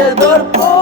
el dolor.